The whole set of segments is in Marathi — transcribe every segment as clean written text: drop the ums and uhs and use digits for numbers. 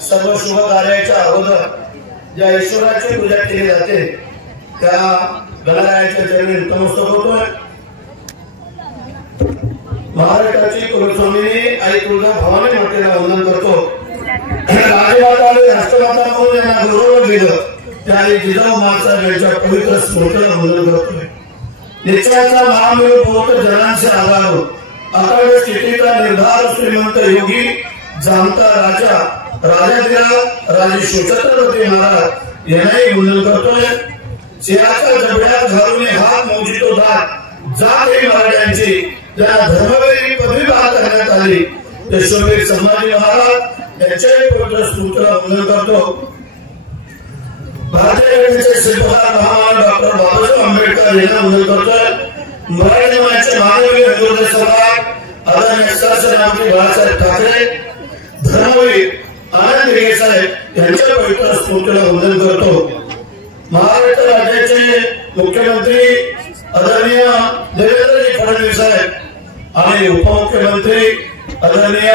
सर्व शुभ कार्याच्या अगोदर ज्या ईश्वराची पूजा केली जाते त्या गणरायाच्या चरणी नतमस्तक होतोय। महाराष्ट्राची कुलस्वामिनी आई तुळजा भवानी मातेला वंदन करतो। राजमाता आणि राष्ट्रमाता म्हणून यांना गौरव दिलं त्याने जिजाऊ मासाच्या पवित्र स्मृतीला वंदन करतोय। निश्चयाचा महामेव बहुत जनांचे आधार अखंड स्थितीचा निर्धार श्रीमंत योगी जामता राजा राजाधिराज राजे छत्रपती महाराज यांनाही वंदन करतोय। सिंहाच्या जबड्यात घालून हात मोजितो दात जात ही मराठ्यांची ज्यांना धर्मवीर पदवी बहाल करण्यात आली ते शोभीर संभाजी महाराज यांच्याही पवित्र स्मृतीला वंदन करतो। भारतीय घटनेचे शिल्पकार महामानव डॉक्टर बाबासाहेब आंबेडकर यांना वंदन करतोय। मराठी समाजाचे मानवी हिंदू सम्राट आदरणीय सरसेनापती बाळासाहेब ठाकरे धर्मवीर आनंद दिघे साहेब यांच्या पवित्र स्मृतीला वंदन करतो। महाराष्ट्र राज्याचे मुख्यमंत्री आदरणीय देवेंद्रजी फडणवीस साहेब आणि उपमुख्यमंत्री आदरणीय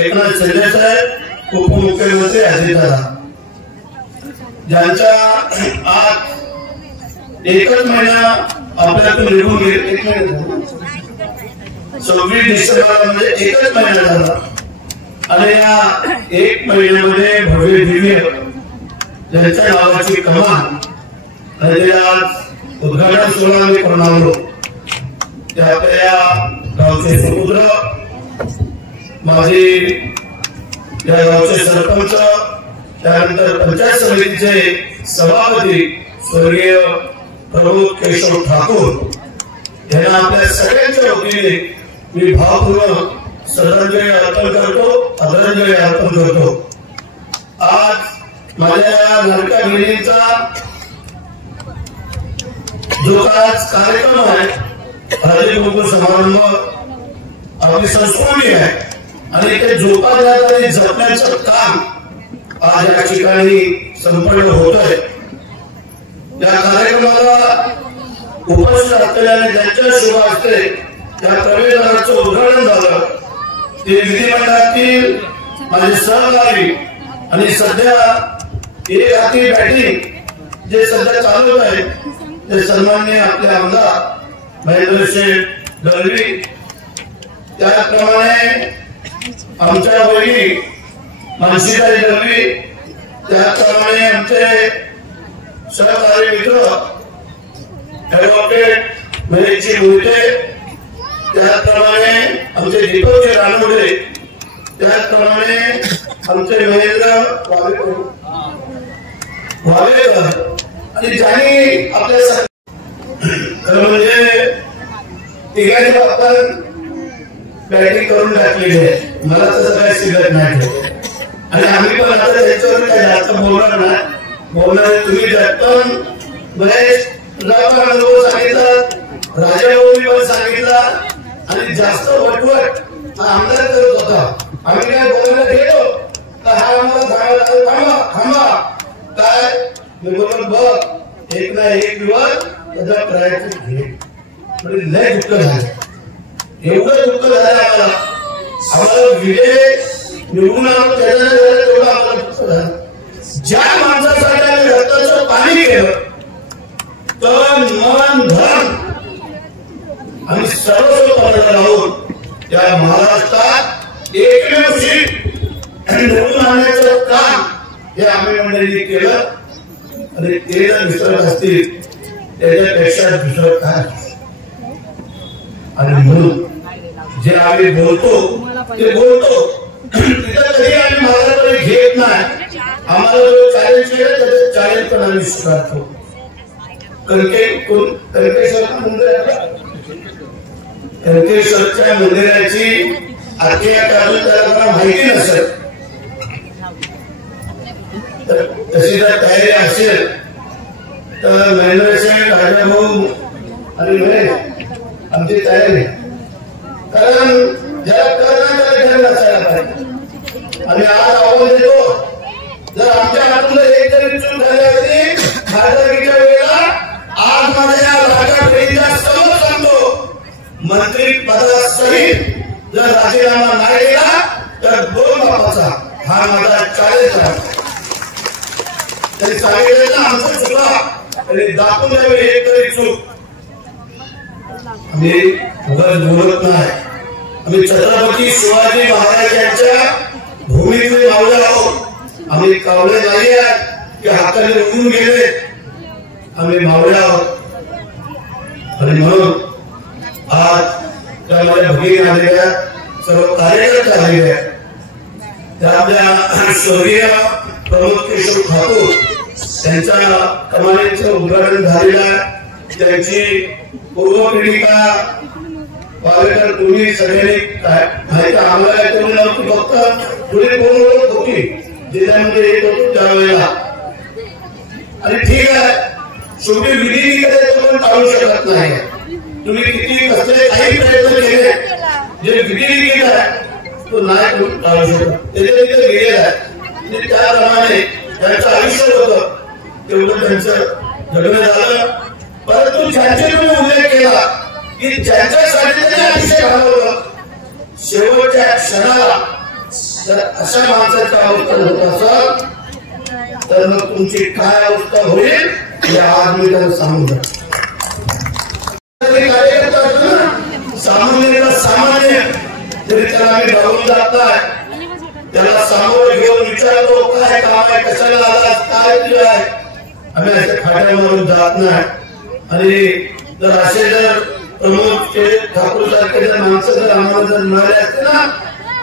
एकनाथ शिंदे साहेब उपमुख्यमंत्री अजितदादा ज्यांच्या आज एकच महिना आपल्यातून निघून गेले 26 डिसेंबर म्हणजे एकच महिना झाला आणि या एक महिन्यामध्ये भव्य दिव्य ज्यांच्या नावाची कमान आणि आज उद्घाटन सोहळा मी करून आलो त्या आपल्या गावचे सुपुत्र माझे या गावचे सरपंच त्यानंतर पंचायत समितीचे सभापती स्वर्गीय प्रमोद केशव ठाकूर यांना आपल्या सगळ्यांच्या वतीने मी भावपूर्ण श्रद्धांजली अर्पण करतो आदरांजली अर्पण करतो। आज माझ्या लाडक्या बहिणींचा जो आज कार्यक्रम आहे हळदी कुंकू समारंभ आपली संस्कृती आहे आणि ते जोपासण्याचं आणि जपण्याचं काम आज या ठिकाणी संपन्न होतोय। या कार्यक्रमाला उपस्थित असलेल्या ज्यांच्या शुभ हस्ते त्या प्रवेशद्वाराचं उद्घाटन झालं ते विधिमंडळातील माझे सहकारी आणि सध्या एक हाती बॅटिंग जे सध्या चालू आहे ते सन्माननीय आपले आमदार महेंद्रशेठ दळवी त्याप्रमाणे आमच्या बहिणी मानसीताई दळवी त्याप्रमाणे आमचे सहकारी मित्र ऍडव्होकेट महेशजी मोहिते त्याप्रमाणे आमचे दीपकजी रानवडे त्याप्रमाणे आमचे महेंद्र वावेकर आणि ज्यांनी आपल्या म्हणजे तिघांनी आपण बॅटिंग करून टाकलेली आहे। मला तसं काही शिकत नाही आणि आम्ही पण आता त्याच्यावर काही जास्त बोलणार नाही बोलणार तुम्ही पण महेश अनुभव सांगितला राजाभाऊनी पण सांगितला आणि जास्त वटवट आमदार करत होता आम्ही काय बोलायला गेलो तर हा आम्हाला सांगायला थांबा काय मी बोललो बघ एक ना एक दिवस त्याचा प्रयत्न घे म्हणजे लय दुःख झालं एवढं दुःख झालं आम्हाला विजय निवडून आलो त्याच्यानं तेवढं आम्हाला दुःख झालं। ज्या माणसासाठी आम्ही रक्ताचं पाणी केलं तर मन धन आम्ही सर्वस्व राहून या महाराष्ट्रात एकमेव सीट निवडून आणण्याचं काम हे आम्ही मंडळींनी केलं आणि ते जर विसरत असतील त्याच्यापेक्षा दुसरं काय आणि म्हणून जे आम्ही बोलतो ते बोलतो तिथं कधी आम्ही महाराष्ट्राकडे घेत नाही आम्हाला जो चॅलेंज केलं त्याचं चॅलेंज पण आम्ही स्वीकारतो। कणकेश्वरच्या मंदिराची आख्यायिका अजून त्याला माहिती नसेल तर तशी जर तयारी असेल तर महेंद्रसिंह राजाभाऊ आणि महेश आमची तयारी कारण ज्याला करण्याचा नसायला पाहिजे आणि आज आव्हान देतो जर आमच्या हातून एक तरी चूक झाली असती खासदारकीच्या वेळेला आज माझ्या लाडक्या बहिणीला समोर सांगतो मंत्री पदासहित जर राजीनामा नाही दिला तर दोन बापाचा हा माझा चॅलेंज आहे. त्यांनी सांगितलं ना आमचं चुका आणि दाखवून द्यावे हे तरी चूक. आम्ही उगाच बोलत नाही. आम्ही छत्रपती शिवाजी महाराजांच्या भूमीतले मावळे आहोत. आम्ही कावळे नाही आहेत की हाताने उडून गेले. आम्ही मावळे आहोत. आणि म्हणून आज त्या माझ्या भगिनी आलेल्या सर्व कार्यकर्ते आलेले आहेत. त्या आपल्या स्वर्गीय प्रमोद केशव ठाकूर त्यांच्या कमानीचं उद्घाटन झालेलं आहे. त्यांची पूर्व पिढीका पालेकर तुम्ही सगळ्यांनी माहिती आम्हाला याच्यावर नव्हती. फक्त थोडी कोण ओळख होती जिल्ह्यामध्ये येत होतो त्यावेळेला. आणि ठीक आहे शेवटी विधी पण टाळू शकत नाही. तुम्ही किती कसले काही प्रयत्न केले जे विधी केला तो नाही टाळू शकत. त्याच्या तिथे गेलेला आहे. त्याप्रमाणे त्यांचं आयुष्य होतं तेवढं त्यांचं जगणं झालं. परंतु ज्यांचे तुम्ही उल्लेख केला की ज्यांच्यासाठी त्यांनी आयुष्य घालवलं शेवटच्या क्षणाला जर अशा माणसाच्या अवस्था होत असेल तर मग तुमची काय अवस्था होईल हे आज मी त्यांना सांगून कार्यकर्ता असतो ना सामान्याला सामान्य तरी त्याला आम्ही धावून जात नाही. त्याला सामोरं घेऊन विचारतो काय काम आहे कशाला आलास काय तुझं आहे. आम्ही असे खाट्या मारून जात नाही. आणि जर असे जर प्रमोद ठाकूर सारखे जर माणसं जर आम्हाला जर मिळाले असते ना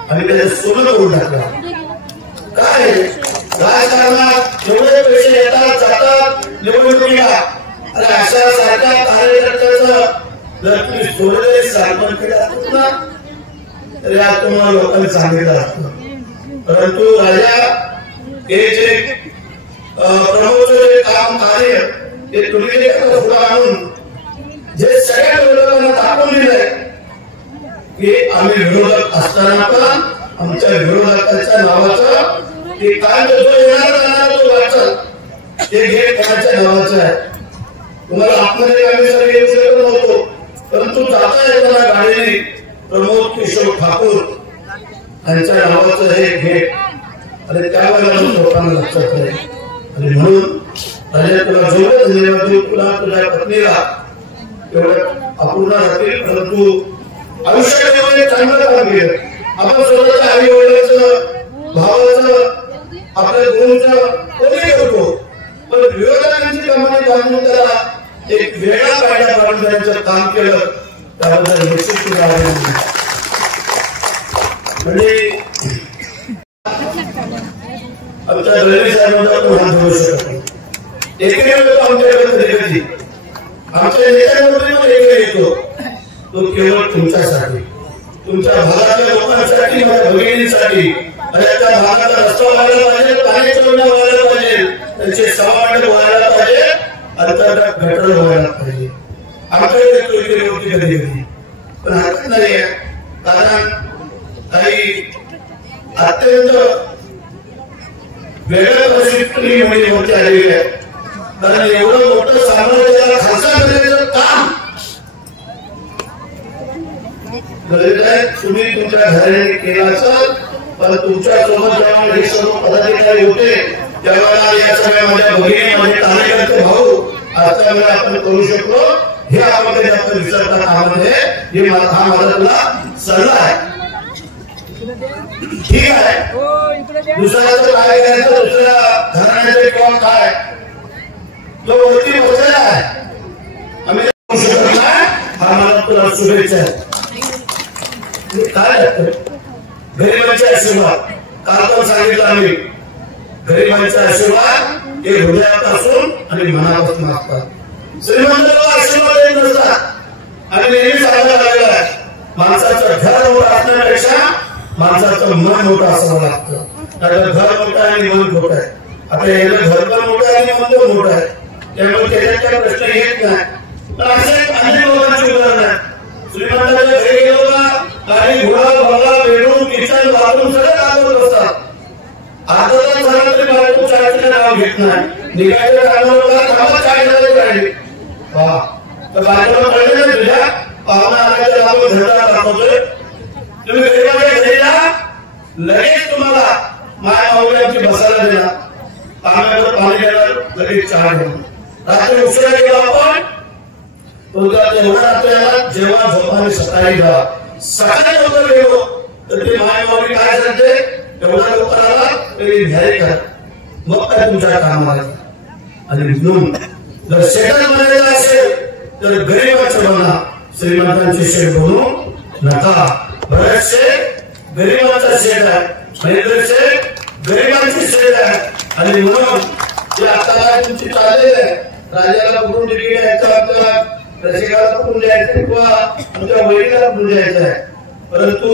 आम्ही त्याचं सोनं करून टाकलं. काय राजकारणात एवढे पैसे येतात जातात निवडणुकीला. आणि अशा सारख्या कार्यकर्त्याचं जर तुम्ही सोडले सरपंच केले असत ना तरी आज तुम्हाला लोकांनी सांगितलं असतं. परंतु राजा हे जे प्रमोदचं जे काम कार्य ते तुम्ही पुढे आणून जे सगळ्या विरोधकांना दाखवून दिलंय की आम्ही विरोधक असताना पण आमच्या विरोधकांच्या नावाचं ते काय जो येणार जाणार तो वाचल ते गेट कोणाच्या नावाचं आहे. तुम्हाला आतमध्ये आम्ही सगळे येऊ शकत नव्हतो परंतु जाता येताना गाडीने प्रमोद केशव ठाकूर यांच्या नावाचं हे गेट आणि त्यावेळेला लोकांना लक्षात आहे. आणि म्हणून राजा तुला जेवढं धन्यवाद देऊ तुला तुझ्या पत्नीला तेवढं अपूर्ण राहतील. परंतु आयुष्यात एवढे चांगलं काम केलं. आपण स्वतःच्या आई वडिलांचं भावाचं आपल्या गुरूंचं कोणी करतो पण विरोधकांची कमानी बांधून त्याला एक वेगळा कायदा काढून त्यांचं काम केलं त्याबद्दल निश्चित म्हणजे आमच्या दळवी साहेबांचा तो हात धरू शकत नाही. एकमेव येतो आमच्याकडे कधी आमच्या नेत्यांमध्ये पण एक येतो तो केवळ तुमच्यासाठी तुमच्या भागातल्या लोकांसाठी माझ्या भगिनींसाठी. आणि त्या भागाचा रस्ता व्हायला पाहिजे पाण्याची योजना व्हायला पाहिजे त्यांचे सभामंडप व्हायला पाहिजे अंतर्गत गटर व्हायला पाहिजे. आमच्याकडे येतो इकडे होती कधी कधी पण हरकत नाही आहे कारण काही अत्यंत वेगळ्या परिस्थिती होती आलेली आहे. कारण एवढं मोठं साम्राज्याला खालसा करण्याचं काम तुम्ही तुमच्या घराने केलं असाल पण तुमच्या सोबत जेव्हा हे सर्व पदाधिकारी होते त्यावेळेला या सगळ्या माझ्या भगिनी माझे कार्यकर्ते भाऊ आजच्या वेळेला आपण करू शकलो हे आपण कधी आपण विसरता कामा नये. हे हा माझा तुला सल्ला आहे. ठीक आहे दुसऱ्याचं काय करायचं दुसऱ्या घराण्याचं किंवा काय जो वरती बसलेला आहे आम्ही करू शकत नाही. हा मला तुला शुभेच्छा आहे. काय गरिबांचे आशीर्वाद काल पण सांगितलं आम्ही गरिबांचे आशीर्वाद हे हृदयापासून आणि मनापासून असतात. श्रीमंताला आशीर्वाद येत नसतात आणि नेहमी सांगायला लागलेला आहे माणसाचं घर मोठं असण्यापेक्षा माणसाचं मन मोठं असावं लागतं. त्याचं घर मोठं आहे आणि मन मोठं आहे. आता याचं घर पण मोठं आहे आणि मन पण मोठं आहे त्यामुळे त्याच्यात काही प्रश्न येत नाही. पण असे अनेक लोकांची उदाहरण आहे. श्रीमंताच्या घरी गेलो का काही घोडा बंगला बेडरूम किचन बाथरूम सगळं दाखवत असतात. आता तर झालं तरी बायको चायचं नाव घेत नाही. निघायच्या टायमाला चाय झाले राहिले वा तर बायकोला कळलं ना तुझ्या पाहुणा आल्याच्या आपण घरला दाखवतोय. तुम्ही गरीबाच्या घरी जा लगेच तुम्हाला माय माऊली आमची बसायला देणार, पाण्यावर पाणी देणार, लगेच चहा देणार. रात्री उशिरा गेलो आपण एवढा आपल्याला जेव्हा झोपाने सकाळी जा, सकाळी लवकर गेलो तर ते माय माऊली काय सांगते, एवढा लवकर आला तरी न्याय करा, मग काय तुमच्या कामाला. आणि म्हणून जर शेतात बनायचं असेल तर गरीबाचं बना, श्रीमंतांचे शेठ बनू नका. बरेचसे गरीबांचा शेठ आहे, महेंद्र शेठ गरीबांची शेठ आहे. आणि म्हणून जे आता तुमची चाललेली आहे, राजाला कुठून तिकीट द्यायचं, आपल्या रसिकाला कुठून द्यायचं किंवा आमच्या वहिनीला कुठून द्यायचं आहे. परंतु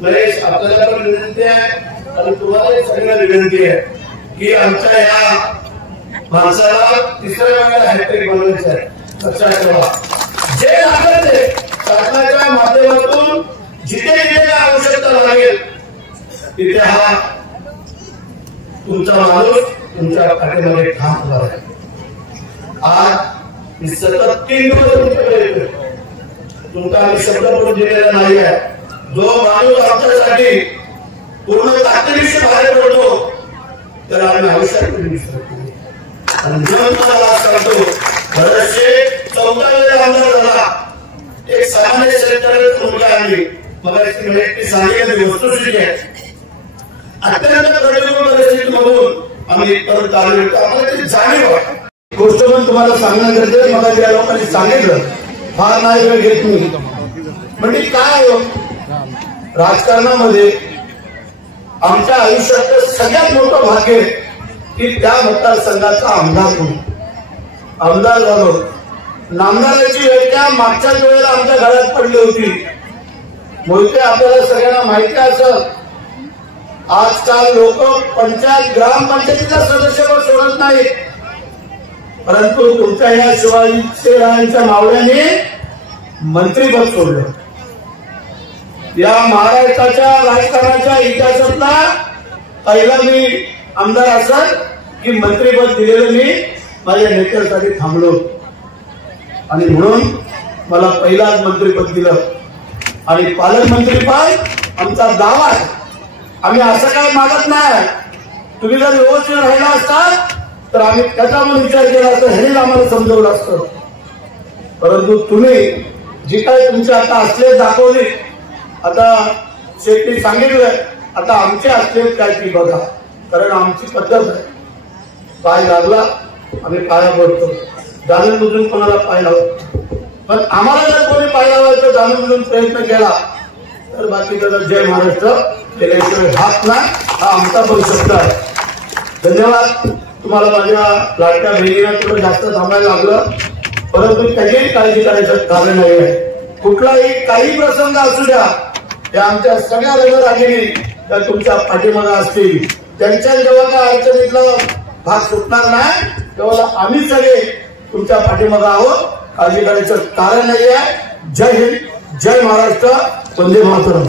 महेश आपल्याला पण विनंती आहे आणि तुम्हाला सगळ्यांना विनंती आहे की आमच्या या माणसाला तिसऱ्या वेळेला हॅट्रिक बनवायचं आहे. लक्षात ठेवा, जे लागत आहे शासनाच्या माध्यमातून जिथे जिथे आवश्यकता लागेल तिथे हा तुमचा माणूस तुमच्या पाठीमागे ठाम उभा आहे. आज मी सतत 3 दिवस तुमच्याकडे येतोय, तुमचा आम्ही शब्द पण दिलेला नाही आहे. जो माणूस आमच्यासाठी पूर्ण ताकदीशी बाहेर पडतो तर आम्ही आयुष्यात विसरतो. आणि म्हणून मला सांगतो, बरेचसे 14 वेळेला आमदार झाला, एक सामान्य शेतकऱ्याचा मुलगा आम्ही मग सांगितलेली वस्तुस्थिती आहे. अत्यंत प्रतिकूल परिस्थितीमधून आम्ही परत आलो, आम्हाला त्याची जाणीव आहे. गोष्ट पण तुम्हाला सांगणं गरजेचं, मला ज्या लोकांनी सांगितलं फार नाही वेळ घेत मी. म्हणजे काय राजकारणामध्ये आमच्या आयुष्यात सगळ्यात मोठं भाग्य की त्या मतदारसंघाचा आमदार म्हणून आमदार झालो. नामदाराची व्याख्या मागच्याच वेळेला आमच्या घरात पडली होती. मोहिते आपल्याला सगळ्यांना माहिती असेल, आजकाल लोक पंचायत ग्रामपंचायतीचा सदस्य पण सोडत नाहीत, परंतु तुमच्या या शिवाजीरावांच्या मावळ्याने मंत्रीपद सोडलं. या महाराष्ट्राच्या राजकारणाच्या इतिहासातला पहिला मी आमदार असेल की मंत्रीपद दिलेलं मी माझ्या नेत्यासाठी थांबलो. आणि म्हणून मला पहिलाच मंत्रीपद दिलं. आणि पालकमंत्रीपद आमचा दावा आहे. आम्ही असं काय मागत नाही. तुम्ही जर व्यवस्थित राहिला असता तर आम्ही त्याचा पण विचार केला असता, ह्याने आम्हाला समजवलं असतं. परंतु तुम्ही जी काही तुमच्या आता असले दाखवली, आता शेट्टी सांगितलं, आता आमचे असलेत काय ती बघा, कारण आमची पद्धत आहे. पाय लागला आम्ही पाया पडतो, जाणून बुजून कोणाला पाय लावतो. पण आम्हाला जर कोणी पाय लावायचं जाणून बुजून प्रयत्न केला तर बाकी त्याला जय महाराष्ट्र केल्याशिवाय हात नाही, हा आमचा पण शब्द आहे. धन्यवाद. तुम्हाला माझ्या लाडक्या बहिणीला थोडं जास्त थांबायला लागलं, परंतु त्याचीही काळजी करायचं कारण नाही आहे. कुठलाही काही प्रसंग असू द्या, त्या आमच्या सगळ्या रंगरागिणी त्या तुमच्या पाठीमागे असतील. त्यांच्या जेव्हा काय अडचणीतला भाग सुटणार नाही तेव्हा आम्ही सगळे तुमच्या पाठीमागे आहोत. काळजी करायचं कारण नाही आहे. जय हिंद, जय महाराष्ट्र, वंदे मातरम.